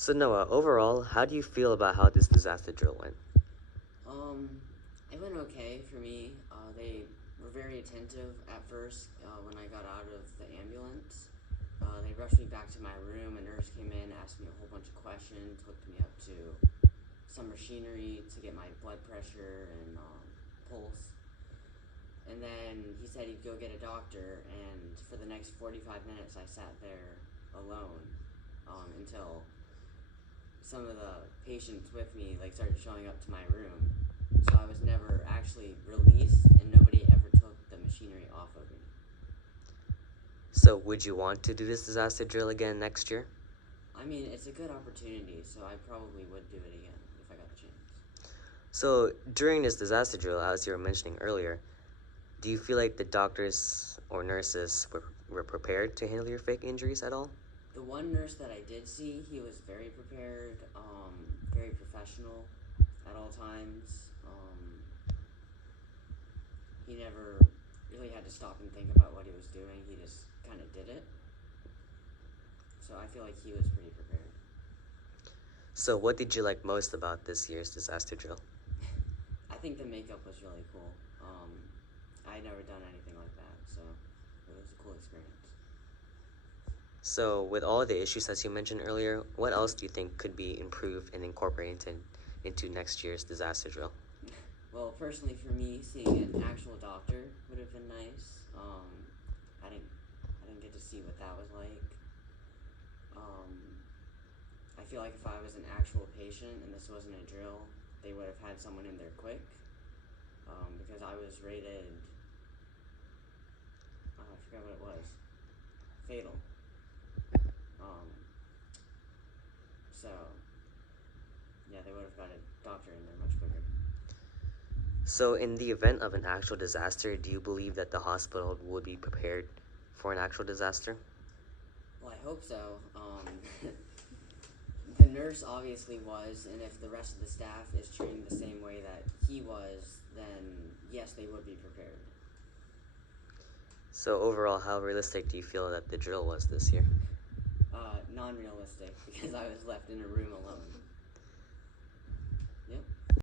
So Noah, overall, how do you feel about how this disaster drill went? Um, it went okay for me. They were very attentive at first when I got out of the ambulance. They rushed me back to my room. A nurse came in, asked me a whole bunch of questions, hooked me up to some machinery to get my blood pressure and pulse. And then he said he'd go get a doctor, and for the next 45 minutes, I sat there alone until some of the patients with me started showing up to my room. So I was never actually released, and nobody ever took the machinery off of me. So would you want to do this disaster drill again next year? I mean, it's a good opportunity, so I probably would do it again if I got the chance. So during this disaster drill, as you were mentioning earlier, do you feel like the doctors or nurses were prepared to handle your fake injuries at all? The one nurse that I did see, he was very prepared, very professional at all times. He never really had to stop and think about what he was doing. He just kind of did it. So I feel like he was pretty prepared. So what did you like most about this year's disaster drill? I think the makeup was really cool. I had never done anything like that, so it was a cool experience. So with all the issues as you mentioned earlier, what else do you think could be improved and incorporated into next year's disaster drill? Well, personally, for me, seeing an actual doctor would have been nice. I didn't get to see what that was like. I feel like if I was an actual patient and this wasn't a drill, they would have had someone in there quick. Because I was rated, I forgot what it was, fatal. Um, so yeah, they would have got a doctor in there much quicker. So in the event of an actual disaster, do you believe that the hospital would be prepared for an actual disaster? Well, I hope so. The nurse obviously was, and if the rest of the staff is trained the same way that he was, then yes, they would be prepared. So overall, how realistic do you feel that the drill was this year? Non realistic, because I was left in a room alone.